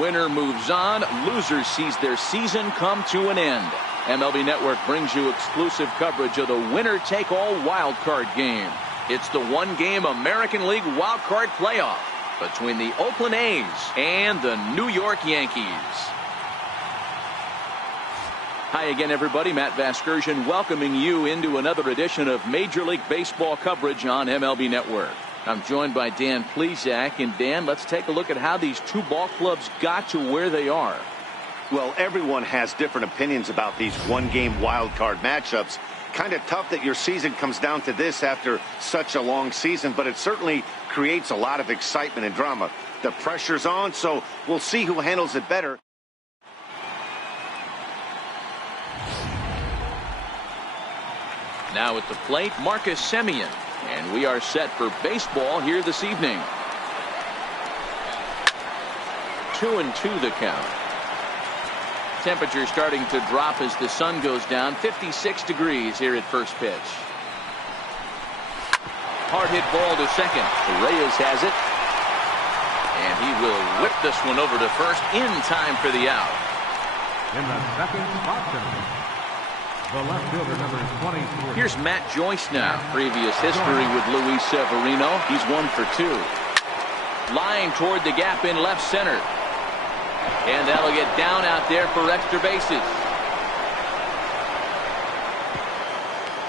Winner moves on. Loser sees their season come to an end. MLB Network brings you exclusive coverage of the winner-take-all wild card game. It's the one-game American League wild card playoff between the Oakland A's and the New York Yankees. Hi again, everybody. Matt Vasgersian welcoming you into another edition of Major League Baseball coverage on MLB Network. I'm joined by Dan Plesac. And Dan, let's take a look at how these two ball clubs got to where they are. Well, everyone has different opinions about these one-game wild card matchups. Kind of tough that your season comes down to this after such a long season, but it certainly creates a lot of excitement and drama. The pressure's on, so we'll see who handles it better. Now at the plate, Marcus Semien. And we are set for baseball here this evening. 2-2 the count. Temperature starting to drop as the sun goes down. 56 degrees here at first pitch. Hard hit ball to second. Reyes has it. And he will whip this one over to first in time for the out. In the second spot, the left fielder, number 23. Here's Matt Joyce now. Previous history with Luis Severino. He's 1 for 2. Line toward the gap in left center. And that'll get down out there for extra bases.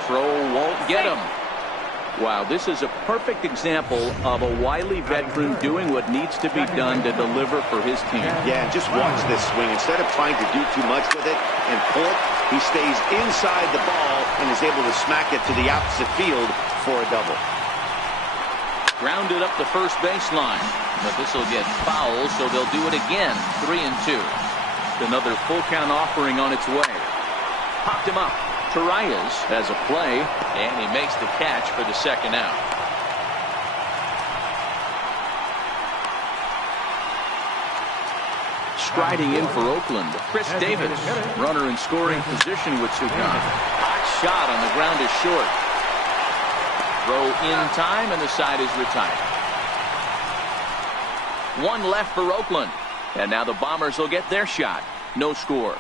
Throw won't get him. Wow, this is a perfect example of a wily veteran doing what needs to be done to deliver for his team. Yeah, and just watch this swing. Instead of trying to do too much with it and pull it, he stays inside the ball and is able to smack it to the opposite field for a double. Grounded up the first baseline, but this will get foul, so they'll do it again. 3-2. Another full count offering on its way. Popped him up. Reyes has a play, and he makes the catch for the second out. Striding in for Oakland, Chris Davis. Runner in scoring position with two gone. Hot shot on the ground is short. Throw in time, and the side is retired. One left for Oakland, and now the Bombers will get their shot. No score.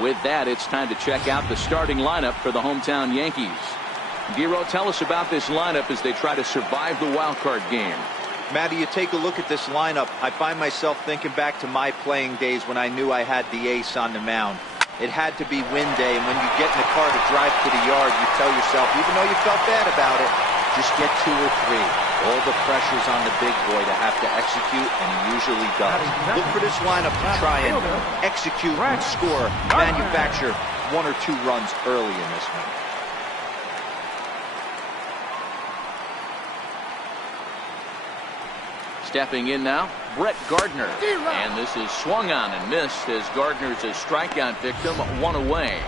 With that, it's time to check out the starting lineup for the hometown Yankees. Giro, tell us about this lineup as they try to survive the wild card game. Matty, you take a look at this lineup. I find myself thinking back to my playing days when I knew I had the ace on the mound. It had to be win day, and when you get in the car to drive to the yard, you tell yourself, even though you felt bad about it, just get 2 or 3. All the pressure's on the big boy to have to execute, and he usually does. Look for this lineup to try and execute and score, manufacture 1 or 2 runs early in this one. Stepping in now, Brett Gardner. And this is swung on and missed as Gardner's a strikeout victim, 1 away.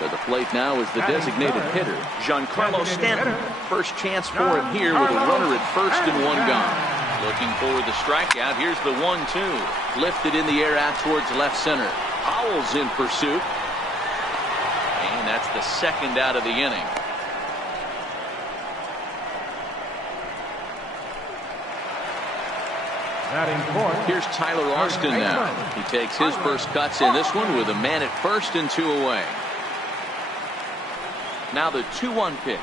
To the plate now is the designated hitter, Giancarlo Stanton. First chance for him here with a runner at first and 1 gone. Looking for the strikeout. Here's the 1-2. Lifted in the air out towards left center. Howell's in pursuit. And that's the second out of the inning. Here's Tyler Austin now. He takes his first cuts in this one with a man at first and 2 away. Now the 2-1 pitch.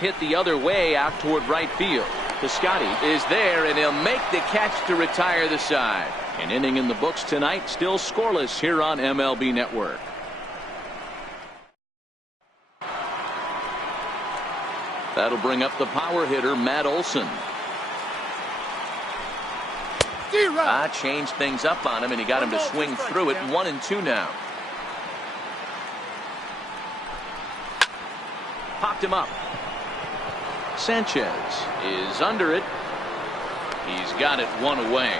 Hit the other way out toward right field. Piscotty is there, and he'll make the catch to retire the side. An inning in the books tonight, still scoreless here on MLB Network. That'll bring up the power hitter, Matt Olson. Changed things up on him, and he got him to swing through it. 1-2 now. Popped him up. Sanchez is under it. He's got it 1 away.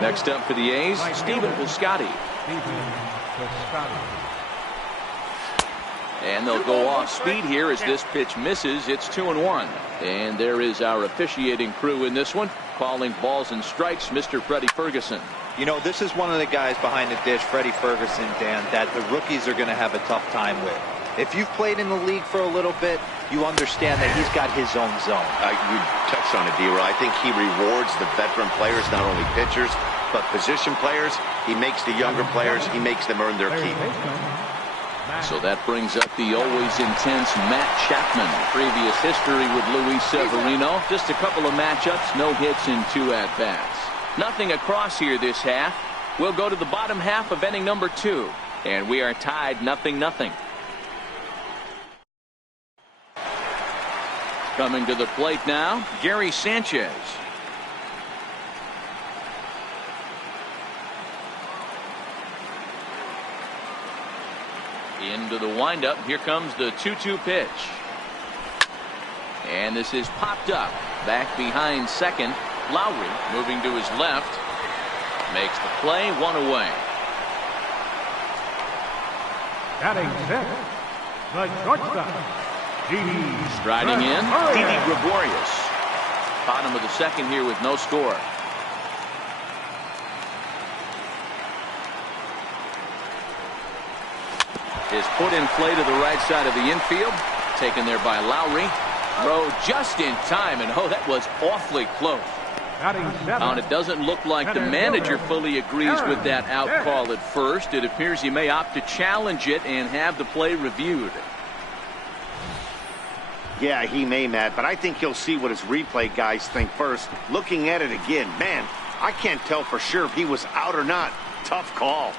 Next up for the A's, Stephen Piscotty. And they'll go off speed here as this pitch misses. It's 2-1. And there is our officiating crew in this one, calling balls and strikes, Mr. Freddie Ferguson. You know, this is one of the guys behind the dish, Freddie Ferguson, Dan, that the rookies are going to have a tough time with. If you've played in the league for a little bit, you understand that he's got his own zone. You touched on it, D-Roy. I think he rewards the veteran players, not only pitchers, but position players. He makes the younger players, he makes them earn their keep. So that brings up the always intense Matt Chapman. Previous history with Luis Severino. Just a couple of matchups, no hits and 2 at-bats. Nothing across here this half. We'll go to the bottom half of inning number 2. And we are tied 0-0. Coming to the plate now, Gary Sanchez. Into the windup. Here comes the 2-2 pitch. And this is popped up. Back behind second. Lowry moving to his left. Makes the play, 1 away. Batting 6th, the shortstop, striding in, Didi Gregorius. Bottom of the second here with no score. His put in play to the right side of the infield. Taken there by Lowry. Throw just in time, and oh, that was awfully close. And it doesn't look like the manager fully agrees with that out call at first. It appears he may opt to challenge it and have the play reviewed. Yeah, he may, Matt, but I think he'll see what his replay guys think first. Looking at it again, man, I can't tell for sure if he was out or not. Tough call.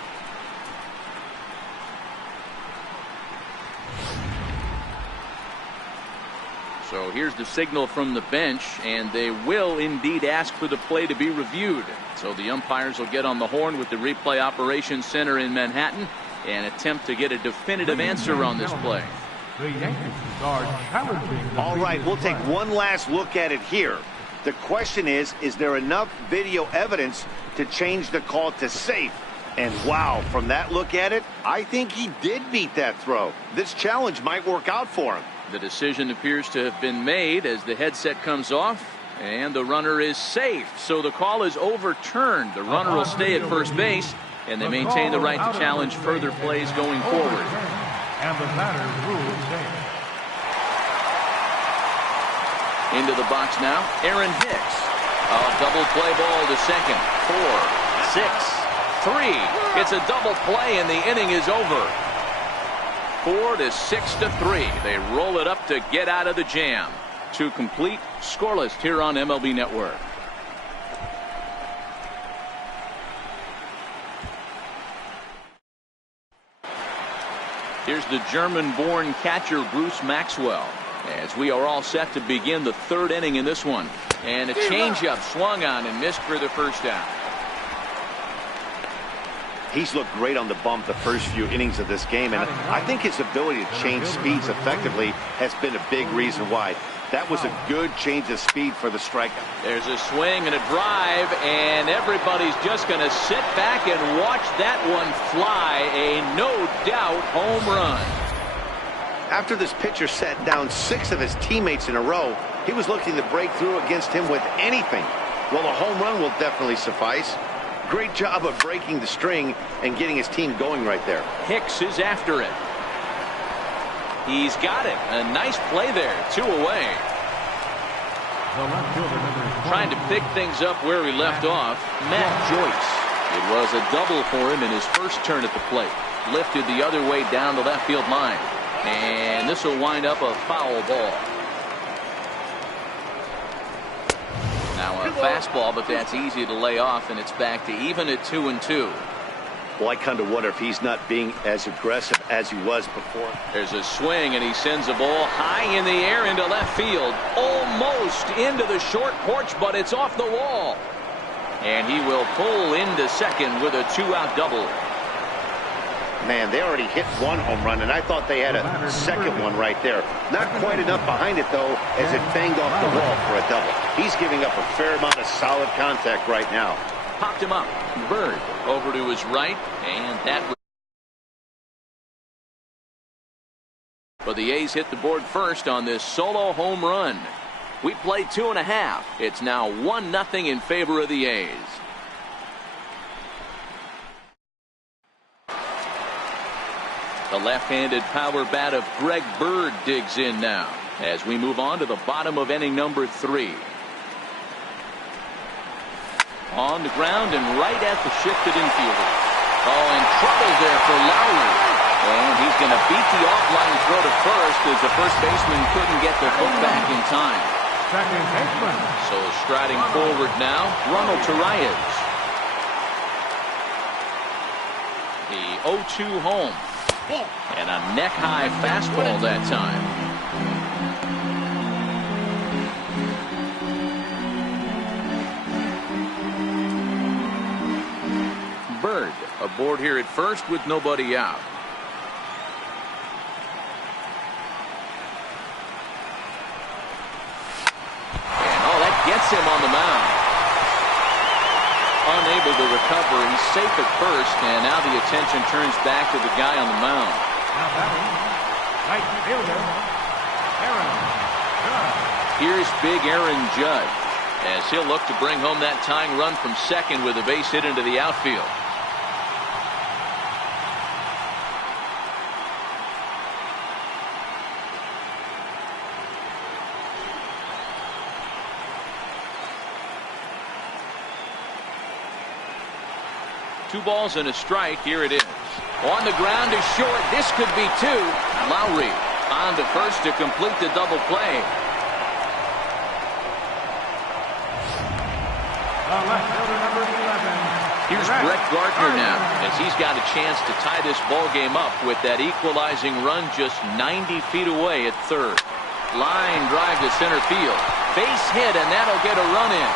So here's the signal from the bench, and they will indeed ask for the play to be reviewed. So the umpires will get on the horn with the replay operations center in Manhattan and attempt to get a definitive answer on this play. The Yankees are challenging. All right, we'll take one last look at it here. The question is there enough video evidence to change the call to safe? And wow, from that look at it, I think he did beat that throw. This challenge might work out for him. The decision appears to have been made as the headset comes off, and the runner is safe. So the call is overturned. The runner will stay at first base, and they maintain the right to challenge further plays going forward. And the batter rules safe. Into the box now, Aaron Hicks. A double play ball to second. 4, 6, 3. It's a double play, and the inning is over. 4 to 6 to 3. They roll it up to get out of the jam. 2 complete, scoreless here on MLB Network. Here's the German-born catcher Bruce Maxwell, as we are all set to begin the 3rd inning in this one. And a changeup swung on and missed for the first out. He's looked great on the bump the first few innings of this game, and I think his ability to change speeds effectively has been a big reason why. That was a good change of speed for the strikeout. There's a swing and a drive, and everybody's just going to sit back and watch that one fly. A no-doubt home run. After this pitcher sat down 6 of his teammates in a row, he was looking to break through against him with anything. Well, a home run will definitely suffice. Great job of breaking the string and getting his team going right there. Hicks is after it. He's got it. A nice play there. 2 away. Trying to pick things up where he left off, Matt Joyce. It was a double for him in his first turn at the plate. Lifted the other way down the left field line. And this will wind up a foul ball. Now a fastball, but that's easy to lay off, and it's back to even at 2-2. Well, I kind of wonder if he's not being as aggressive as he was before. There's a swing, and he sends a ball high in the air into left field. Almost into the short porch, but it's off the wall. And he will pull into second with a 2-out double. Man, they already hit 1 home run, and I thought they had a second one right there. Not quite enough behind it, though, as it banged off the wall for a double. He's giving up a fair amount of solid contact right now. Popped him up. Bird over to his right, and that was. But the A's hit the board first on this solo home run. We played 2.5. It's now 1-0 in favor of the A's. The left-handed power bat of Greg Bird digs in now as we move on to the bottom of inning number 3. On the ground and right at the shifted infielder. Oh, in trouble there for Lowry. And he's going to beat the offline throw to first as the first baseman couldn't get the hook back in time. Second baseman. So striding forward now, Ronald Torreyes. The 0-2 home. And a neck-high fastball that time. Bird aboard here at first with nobody out. And oh, that gets him on the mound. Unable to recover. He's safe at first, and now the attention turns back to the guy on the mound. Now batting, right fielder, Aaron Judge. Here's big Aaron Judge as he'll look to bring home that tying run from second with a base hit into the outfield. Two balls and a strike. Here it is. On the ground is short. This could be 2. Lowry on to first to complete the double play. The left fielder, number 11. Here's Brett Gardner now as he's got a chance to tie this ball game up with that equalizing run just 90 feet away at third. Line drive to center field. Base hit, and that'll get a run in.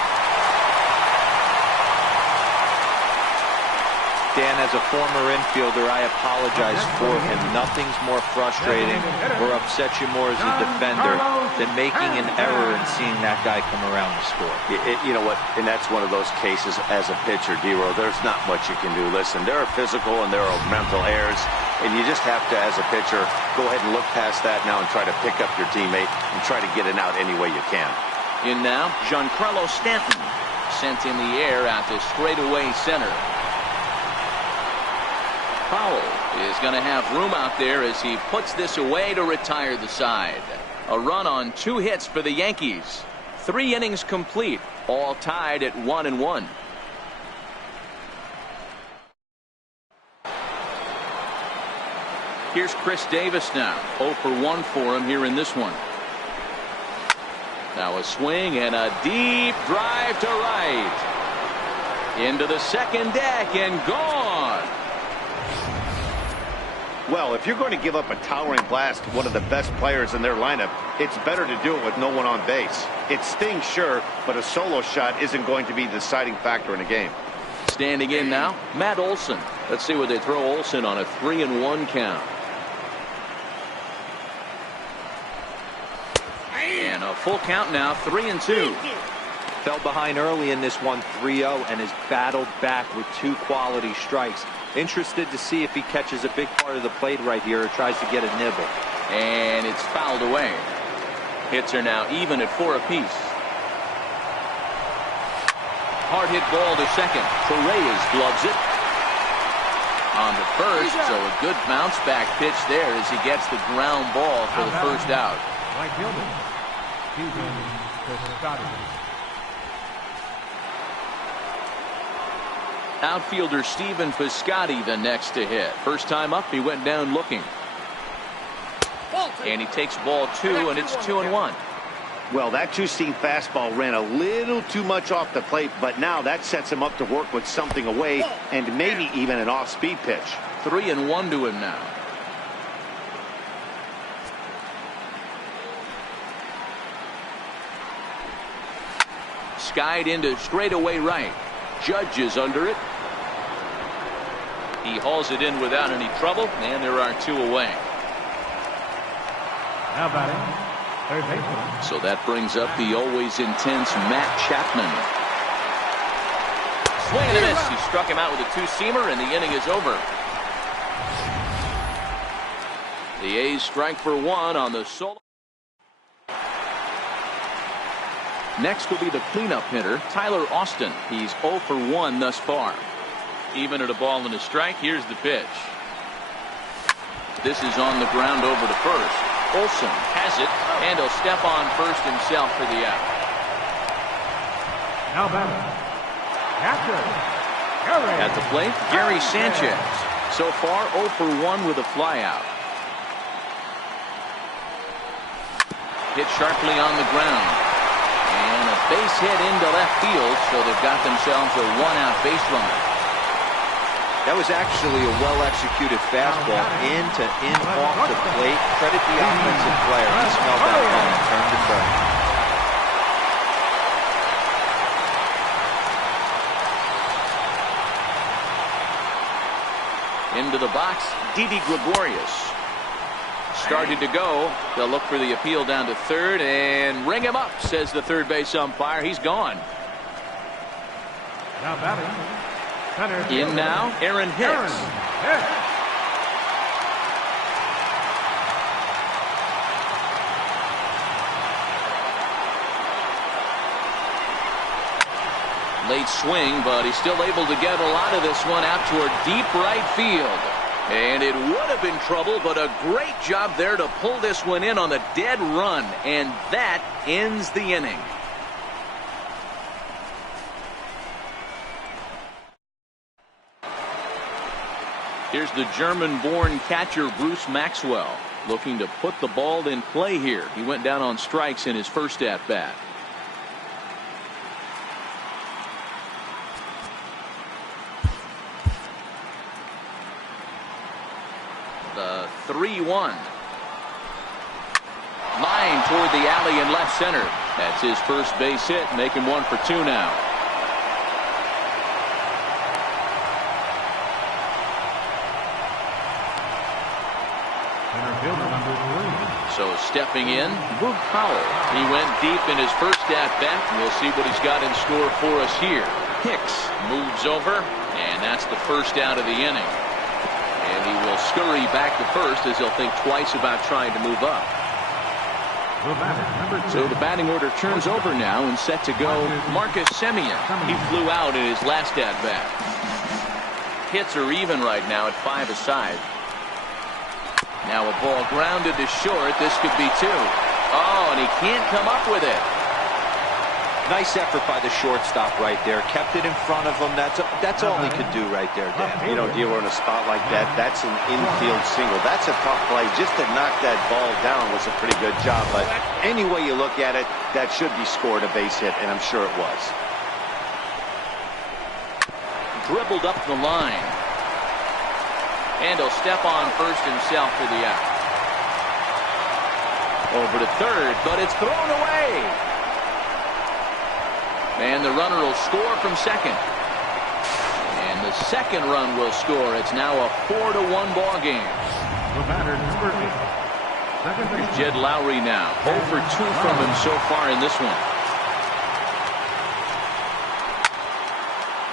Dan, as a former infielder, I apologize for him. Nothing's more frustrating or upsets you more as a defender than making an error and seeing that guy come around to score. You know what? And that's one of those cases as a pitcher, D-Row. There's not much you can do. Listen, there are physical and there are mental errors, and you just have to, as a pitcher, go ahead and look past that now and try to pick up your teammate and try to get it out any way you can. In now, Giancarlo Stanton sent in the air out to straightaway center. Powell is going to have room out there as he puts this away to retire the side. A run on 2 hits for the Yankees. 3 innings complete, all tied at 1-1. Here's Chris Davis now. 0 for 1 for him here in this one. Now a swing and a deep drive to right. Into the second deck and gone. Well, if you're going to give up a towering blast to one of the best players in their lineup, it's better to do it with no one on base. It stings, sure, but a solo shot isn't going to be the deciding factor in a game. Standing in now, Matt Olson. Let's see what they throw Olson on a 3-1 count. And a full count now, 3-2. Fell behind early in this one, 3-0, and has battled back with 2 quality strikes. Interested to see if he catches a big part of the plate right here or tries to get a nibble. And it's fouled away. Hits are now even at 4 apiece. Hard hit ball to second. Torreyes gloves it. On to first, so a good bounce back pitch there as he gets the ground ball for the first out. Right fielder, Steven Piscotty. Outfielder Steven Piscotty the next to hit. First time up, he went down looking. And he takes ball 2, and it's 2-1. Well, that 2-seam fastball ran a little too much off the plate, but now that sets him up to work with something away and maybe even an off-speed pitch. 3-1 to him now. Skied into straightaway right. Judge is under it. He hauls it in without any trouble, and there are 2 away. Now batting, third baseman. So that brings up the always intense Matt Chapman. Swing and a miss. He struck him out with a 2-seamer, and the inning is over. The A's strike for 1 on the solo. Next will be the cleanup hitter, Tyler Austin. He's 0 for 1 thus far. Even at a ball and a strike, here's the pitch. This is on the ground over to first. Olson has it, and he'll step on first himself for the out. Now batting, catcher, Gary. At the plate, Gary Sanchez. So far, 0 for 1 with a flyout. Hit sharply on the ground. And a base hit into left field, so they've got themselves a one-out base runner. That was actually a well-executed fastball in off the plate. Credit the offensive player. He smelled that one and turned and burned. Into the box, Didi Gregorius. Started to go. They'll look for the appeal down to third and ring him up, says the third base umpire. He's gone. Now batting, center In fielder, now, Aaron Hicks. Late swing, but he's still able to get a lot of this one out toward deep right field. And it would have been trouble, but a great job there to pull this one in on a dead run. And that ends the inning. Here's the German-born catcher Bruce Maxwell looking to put the ball in play here. He went down on strikes in his first at-bat. The 3-1. Line toward the alley in left center. That's his first base hit, making 1 for 2 now. center fielder number 3. So stepping in, Boog Powell. He went deep in his first at-bat. We'll see what he's got in store for us here. Hicks moves over, and that's the first out of the inning. And he will scurry back to first as he'll think twice about trying to move up. The batter, number 2. So the batting order turns over now and set to go Marcus Semien. He flew out in his last at-bat. Hits are even right now at 5 aside. Now a ball grounded to short. This could be 2. Oh, and he can't come up with it. Nice effort by the shortstop right there. Kept it in front of him. That's all he could do right there, Dan. You know, dealer in a spot like that, that's an infield single. That's a tough play. Just to knock that ball down was a pretty good job. But any way you look at it, that should be scored a base hit, and I'm sure it was. Dribbled up the line. And he'll step on first himself for the out. Over to third, but it's thrown away. And the runner will score from second. And the second run will score. It's now a 4-1 ball game. The batter, number 8. Second base. Jed Lowry now. 0 for 2 from him so far in this one.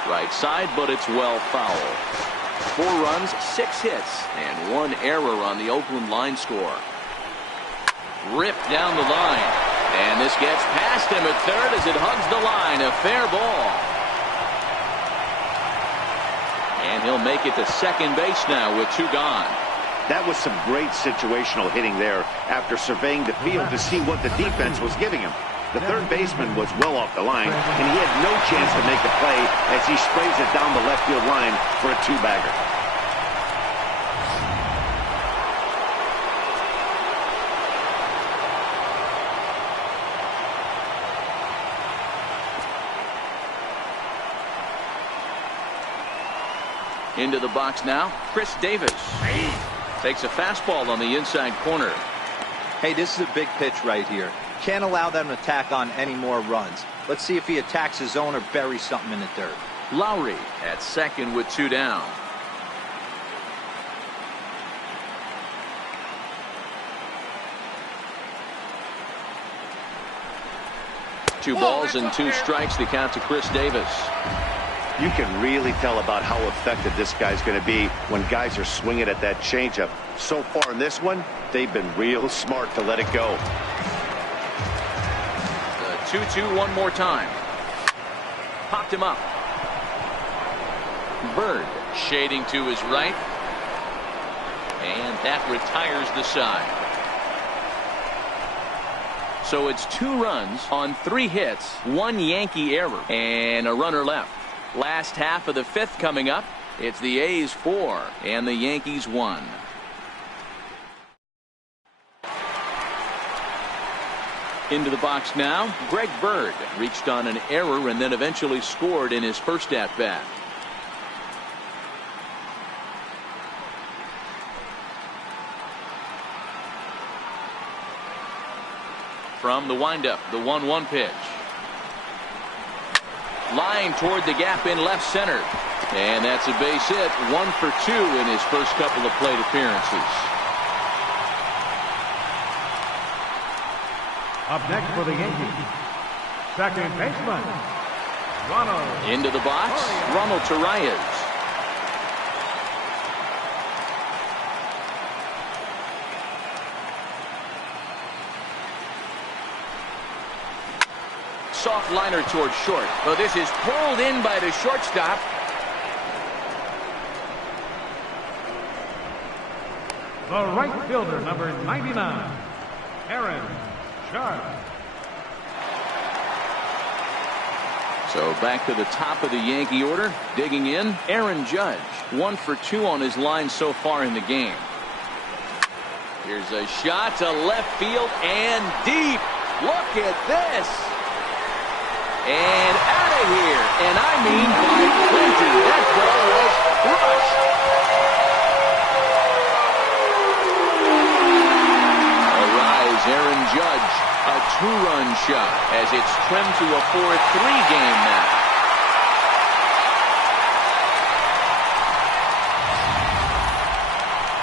Right side, but it's well foul. 4 runs, 6 hits, and 1 error on the Oakland line score. Ripped down the line. And this gets past him at third as it hugs the line. A fair ball. And he'll make it to second base now with 2 gone. That was some great situational hitting there after surveying the field to see what the defense was giving him. The third baseman was well off the line, and he had no chance to make a play as he sprays it down the left field line for a 2-bagger. Into the box now, Chris Davis. Takes a fastball on the inside corner. Hey, this is a big pitch right here. Can't allow them to tack on any more runs. Let's see if he attacks his own or buries something in the dirt. Lowry at second with 2 down. Two balls and 2 strikes to count to Chris Davis. You can really tell about how effective this guy's going to be when guys are swinging at that changeup. So far in this one, they've been real smart to let it go. The 2-2 one more time. Popped him up. Bird shading to his right. And that retires the side. So it's 2 runs on 3 hits, 1 Yankee error, and a runner left. Last half of the 5th coming up. It's the A's 4 and the Yankees 1. Into the box now, Greg Bird reached on an error and then eventually scored in his first at-bat. From the windup, the 1-1 pitch. Line toward the gap in left center. And that's a base hit. 1 for 2 in his first couple of plate appearances. Up next for the Yankees, second baseman, Ronald. Into the box, Ronald Torreyes. Soft liner toward short. Oh, this is pulled in by the shortstop. The right fielder, number 99, Aaron Judge. So back to the top of the Yankee order. Digging in, Aaron Judge. 1 for 2 on his line so far in the game. Here's a shot to left field and deep. Look at this. And out of here. And I mean by plenty. That ball was crushed. Arise, Aaron Judge. A 2-run shot as it's trimmed to a 4-3 game now.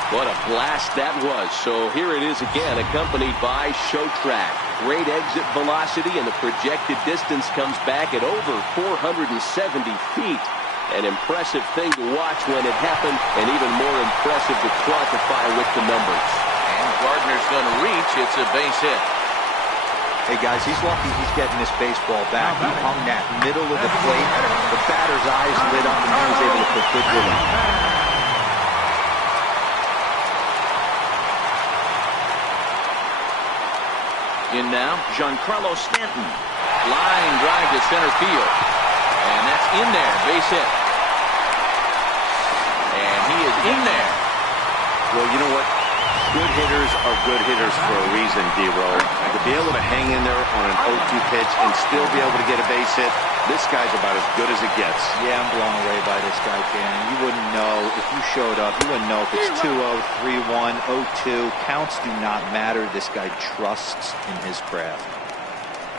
What a blast that was. So here it is again, accompanied by Show Track. Great exit velocity, and the projected distance comes back at over 470 feet. An impressive thing to watch when it happened, and even more impressive to quantify with the numbers. And Gardner's going to reach. It's a base hit. Hey, guys, he's lucky he's getting this baseball back. He hung that middle of the plate. The batter's eyes lit up, and he was able to put good relief. In now, Giancarlo Stanton. Line drive to center field. And that's in there. Base hit. And he is in there. Well, you know what? Good hitters are good hitters for a reason, D-Row. To be able to hang in there on an 0-2 pitch and still be able to get a base hit, this guy's about as good as it gets. Yeah, I'm blown away by this guy, Cannon. You wouldn't know if you showed up. You wouldn't know if it's 2-0, 3-1, 0-2. Counts do not matter. This guy trusts in his craft.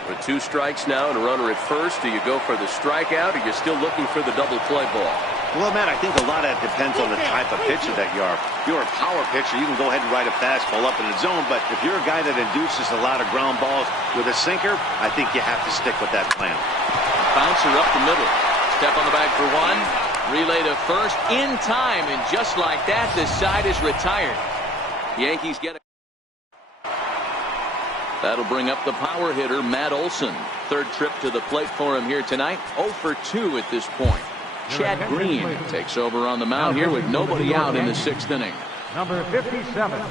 With 2 strikes now and a runner at first, do you go for the strikeout or you're still looking for the double play ball? Well, Matt, I think a lot of that depends on the type of pitcher that you are. If you're a power pitcher, you can go ahead and ride a fastball up in the zone, but if you're a guy that induces a lot of ground balls with a sinker, I think you have to stick with that plan. Bouncer up the middle. Step on the bag for 1. Relay to first in time, and just like that, the side is retired. Yankees get a... That'll bring up the power hitter, Matt Olson. 3rd trip to the plate for him here tonight. 0 for 2 at this point. Chad Green takes over on the mound here with nobody out in the 6th inning. Number 57. 1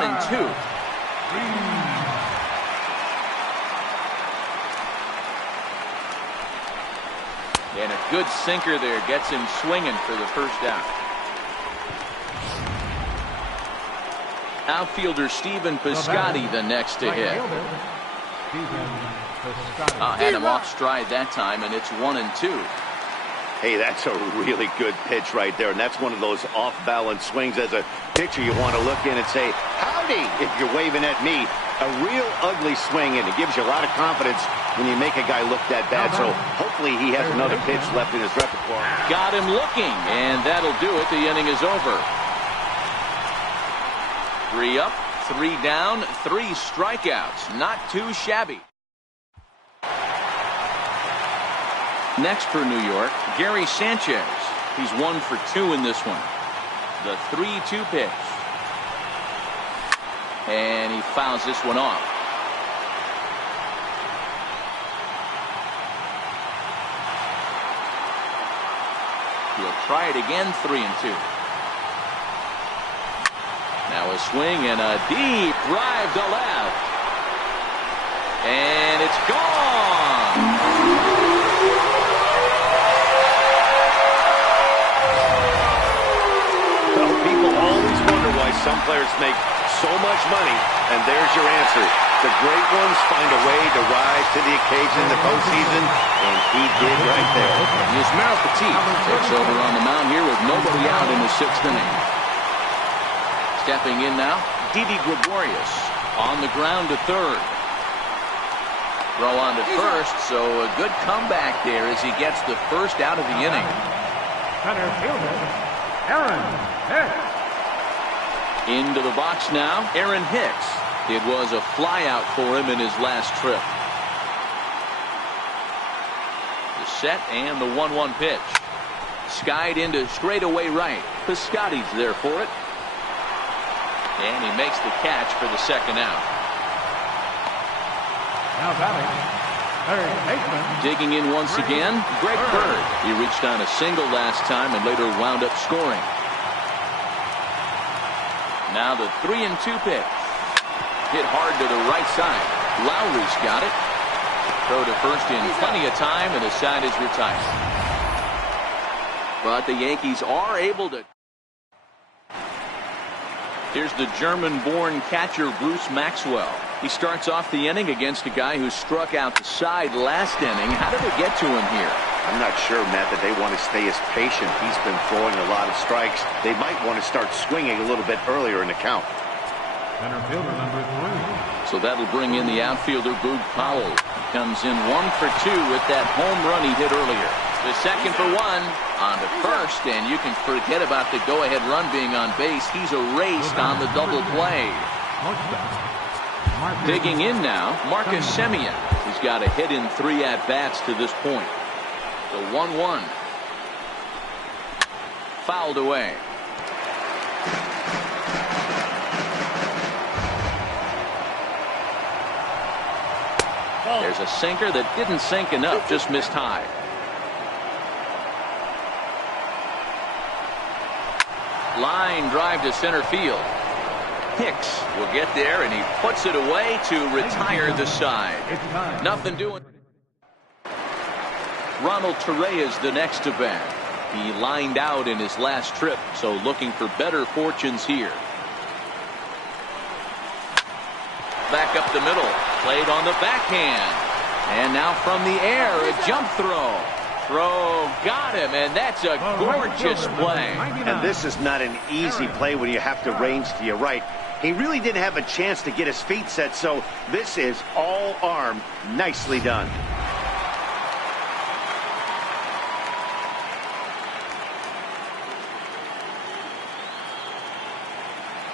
and 2. And a good sinker there gets him swinging for the first out. Outfielder Stephen Piscotty the next to hit. Had him off stride that time, and it's 1 and 2. Hey, that's a really good pitch right there, and that's one of those off-balance swings. As a pitcher, you want to look in and say, howdy, if you're waving at me. A real ugly swing, and it gives you a lot of confidence when you make a guy look that bad. So hopefully he has another pitch left in his repertoire. Got him looking, and that'll do it. The inning is over. 3 up, 3 down, 3 strikeouts. Not too shabby. Next for New York, Gary Sanchez. He's 1 for 2 in this one. The 3-2 pitch. And he fouls this one off. He'll try it again, 3 and 2. Now a swing and a deep drive to left. And it's gone. Well, people always wonder why some players make so much money, and there's your answer. The great ones find a way to rise to the occasion in the postseason, and he did right there. Yusmeiro Petit takes over on the mound here with nobody out in the 6th inning. Stepping in now, Didi Gregorius on the ground to third. Throw on to first, so a good comeback there as he gets the first out of the inning. Center fielder, Aaron Hicks. Into the box now, Aaron Hicks. It was a flyout for him in his last trip. The set and the 1-1 pitch. Skied into straightaway right. Piscotty's there for it. And he makes the catch for the second out. Now batting, third baseman. Digging in once again, Greg Bird. He reached on a single last time and later wound up scoring. Now the 3-2 pitch. Hit hard to the right side. Lowry's got it. Throw to first in plenty of time, and the side is retired. But the Yankees are able to. Here's the German-born catcher Bruce Maxwell. He starts off the inning against a guy who struck out the side last inning. How did it get to him here? I'm not sure, Matt, that they want to stay as patient. He's been throwing a lot of strikes. They might want to start swinging a little bit earlier in the count. Center fielder number 3. So that'll bring in the outfielder Boog Powell. Comes in 1 for 2 with that home run he hit earlier. The second for 1 on to first, and you can forget about the go-ahead run being on base. He's erased on the double play. Digging in now, Marcus Semien. He's got a hit in 3 at-bats to this point. The 1-1. Fouled away. There's a sinker that didn't sink enough, just missed high. Line drive to center field. Hicks will get there, and he puts it away to retire the side. Nothing doing. Ronald Torreyes is the next to bat. He lined out in his last trip, so looking for better fortunes here. Back up the middle. Played on the backhand. And now from the air, a jump throw. Throw got him, and that's a gorgeous play. And this is not an easy play when you have to range to your right. He really didn't have a chance to get his feet set, so this is all arm. Nicely done.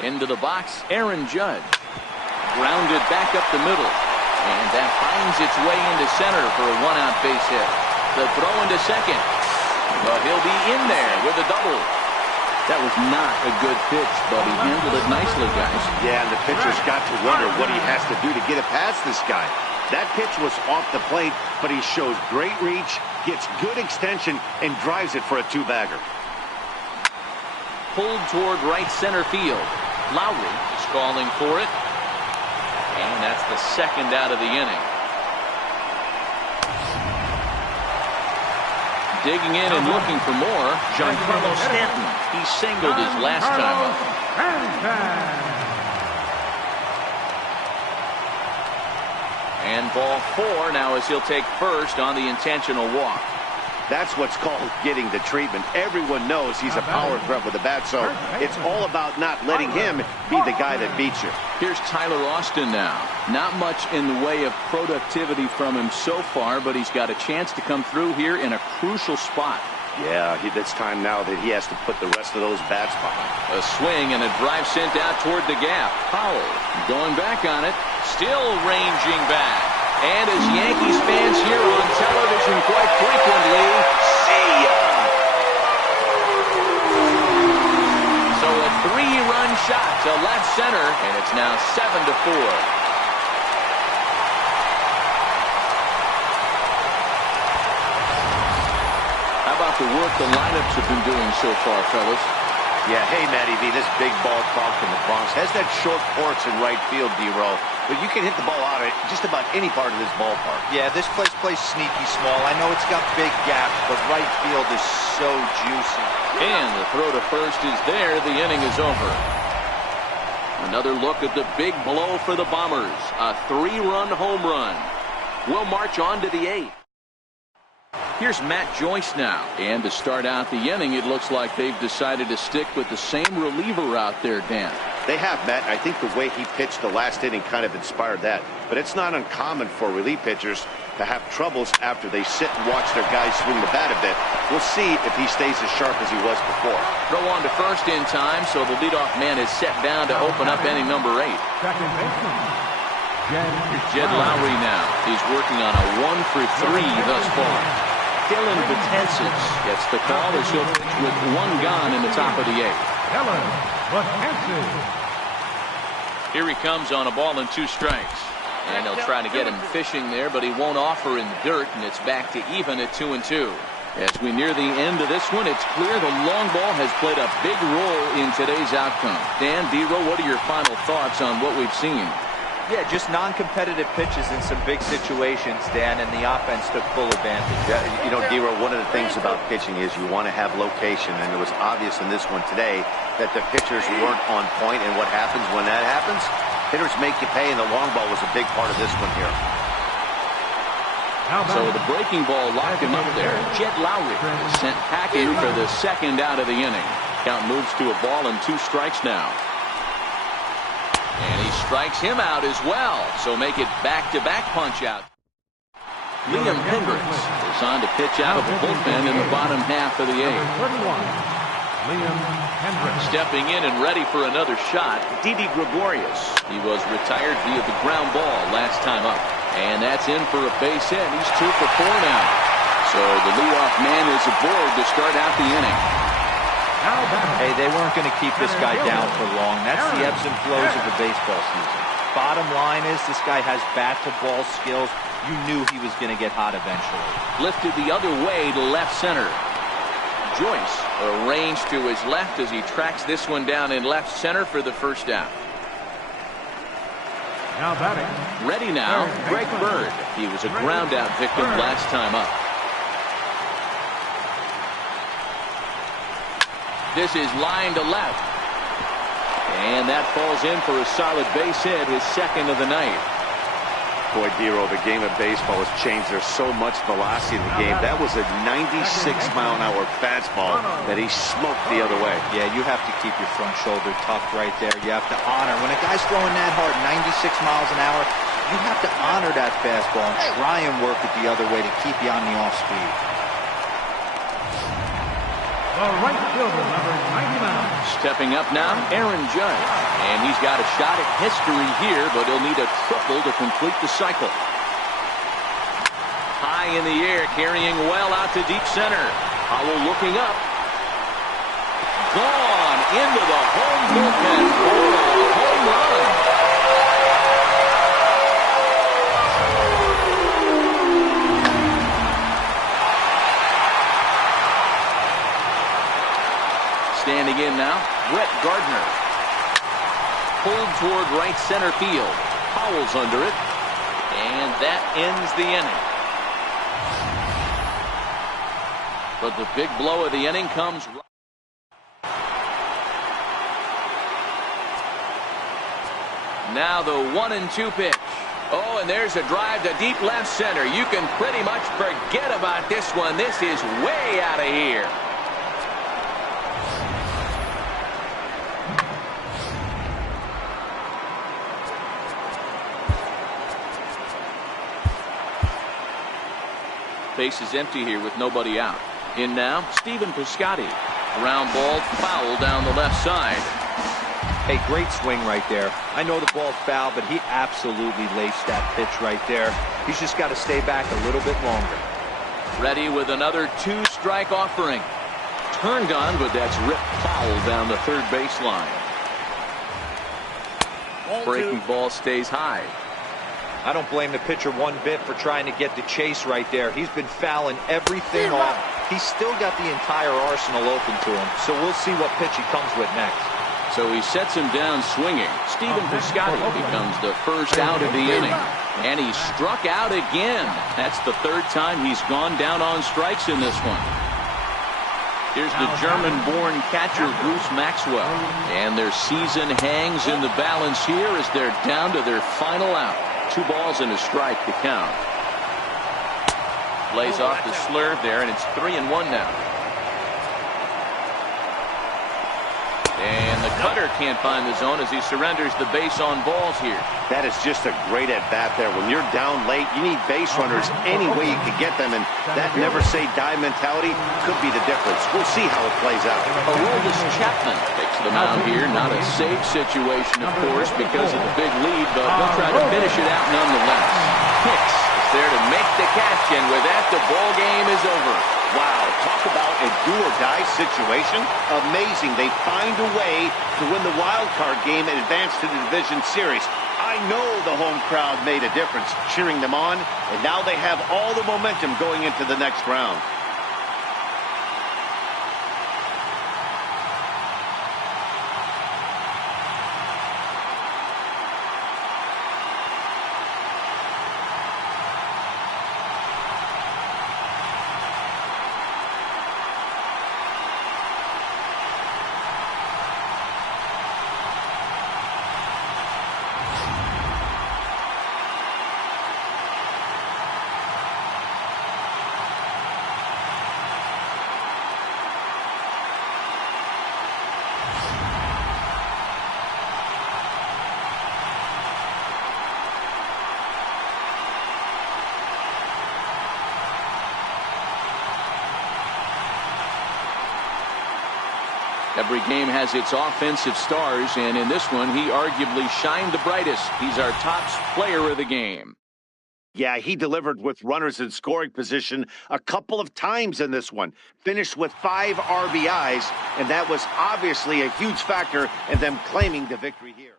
Into the box, Aaron Judge. Grounded back up the middle. And that finds its way into center for a 1-out base hit. The throw into second. But he'll be in there with a double. That was not a good pitch, but he handled it nicely, guys. Yeah, and the pitcher's got to wonder what he has to do to get it past this guy. That pitch was off the plate, but he shows great reach, gets good extension, and drives it for a 2-bagger. Pulled toward right center field. Lowry is calling for it. And that's the second out of the inning. Digging in and looking for more, Giancarlo Stanton. He singled his last time up. And ball 4 now as he'll take first on the intentional walk. That's what's called getting the treatment. Everyone knows he's a power threat with the bat, so it's all about not letting him be the guy that beats you. Here's Tyler Austin now. Not much in the way of productivity from him so far, but he's got a chance to come through here in a crucial spot. Yeah, it's time now that he has to put the rest of those bats behind. A swing and a drive sent out toward the gap. Powell going back on it, still ranging back. And as Yankees fans hear on television quite frequently, see ya! So a 3-run shot to left center, and it's now 7-4. How about the work the lineups have been doing so far, fellas? Yeah, hey, Matty V, this big ballpark from the Bronx has that short porch in right field, D-Row. But you can hit the ball out of just about any part of this ballpark. Yeah, this place plays sneaky small. I know it's got big gaps, but right field is so juicy. And the throw to first is there. The inning is over. Another look at the big blow for the Bombers. A 3-run home run. We'll march on to the 8th. Here's Matt Joyce now. And to start out the inning, it looks like they've decided to stick with the same reliever out there, Dan. They have, Matt. I think the way he pitched the last inning kind of inspired that. But it's not uncommon for relief pitchers to have troubles after they sit and watch their guys swing the bat a bit. We'll see if he stays as sharp as he was before. Throw on to first in time, so the leadoff man is set down to open up inning number 8. Second baseman, Here's Jed Lowry now. He's working on a 1-for-3 thus far. Dylan Betances gets the call as he'll pitch with 1 gone in the top of the 8th. Dylan Betances. Here he comes on a ball and 2 strikes. And they'll try to get him fishing there, but he won't offer in the dirt, and it's back to even at 2-2. As we near the end of this one, it's clear the long ball has played a big role in today's outcome. Dan, D-Row, what are your final thoughts on what we've seen? Yeah, just non-competitive pitches in some big situations, Dan, and the offense took full advantage. Yeah, you know, D-Row, one of the things about pitching is you want to have location, and it was obvious in this one today that the pitchers weren't on point, and what happens when that happens? Hitters make you pay, and the long ball was a big part of this one here. So the breaking ball locked him up there. Jed Lowry is sent packing for the second out of the inning. Count moves to a ball and 2 strikes now. And he strikes him out as well. So make it back-to-back punch out. Liam Hendricks is on to pitch out of the bullpen in the bottom half of the 8th. 31, Liam Hendricks. Stepping in and ready for another shot, Didi Gregorius. He was retired via the ground ball last time up. And that's in for a base hit. He's 2 for 4 now. So the leadoff man is aboard to start out the inning. Hey, they weren't going to keep this guy down for long. That's the ebbs and flows of the baseball season. Bottom line is this guy has bat-to-ball skills. You knew he was going to get hot eventually. Lifted the other way to left center. Joyce arranged to his left as he tracks this one down in left center for the first out. Now batting. Ready now, Greg Bird. He was a ground-out victim last time up. This is line to left. And that falls in for a solid base hit, his second of the night. Boy, D-Row, the game of baseball has changed. There's so much velocity in the game. That was a 96-mile-an-hour fastball that he smoked the other way. Yeah, you have to keep your front shoulder tucked right there. You have to honor. When a guy's throwing that hard, 96 miles an hour, you have to honor that fastball and try and work it the other way to keep you on the off speed. The right fielder, number 99. Stepping up now, Aaron Judge. And he's got a shot at history here, but he'll need a triple to complete the cycle. High in the air, carrying well out to deep center. Howell looking up. Gone into the home bullpen for a home run. Standing in now, Brett Gardner. Pulled toward right center field. Howell's under it. And that ends the inning. But the big blow of the inning comes. Now the 1-2 pitch. Oh, and there's a drive to deep left center. You can pretty much forget about this one. This is way out of here. Base is empty here with nobody out. In now, Stephen Piscotty. Ground ball foul down the left side. Hey, great swing right there. I know the ball's foul, but he absolutely laced that pitch right there. He's just got to stay back a little bit longer. Ready with another 2-strike offering. Turned on, but that's ripped foul down the third baseline. Breaking ball stays high. I don't blame the pitcher one bit for trying to get the chase right there. He's been fouling everything off. He's still got the entire arsenal open to him, so we'll see what pitch he comes with next. So he sets him down swinging. Stephen Piscotty becomes the first out of the inning. And he struck out again. That's the third time he's gone down on strikes in this one. Here's the German-born catcher, Bruce Maxwell. And their season hangs in the balance here as they're down to their final out. 2 balls and a strike to count. Lays off the slurve there, and it's 3-1 now. And the cutter can't find the zone as he surrenders the base on balls here. That is just a great at-bat there. When you're down late, you need base runners any way you can get them, and that never-say-die mentality could be the difference. We'll see how it plays out. Aroldis Chapman takes the mound here. Not a safe situation, of course, because of the big lead, but they'll try to finish it out nonetheless. Hicks is there to make the catch, and with that, the ball game is over. Wow, talk about a do-or-die situation. Amazing. They find a way to win the wild card game and advance to the division series. I know the home crowd made a difference cheering them on, and now they have all the momentum going into the next round. Every game has its offensive stars, and in this one, he arguably shined the brightest. He's our top player of the game. Yeah, he delivered with runners in scoring position a couple of times in this one. Finished with 5 RBIs, and that was obviously a huge factor in them claiming the victory here.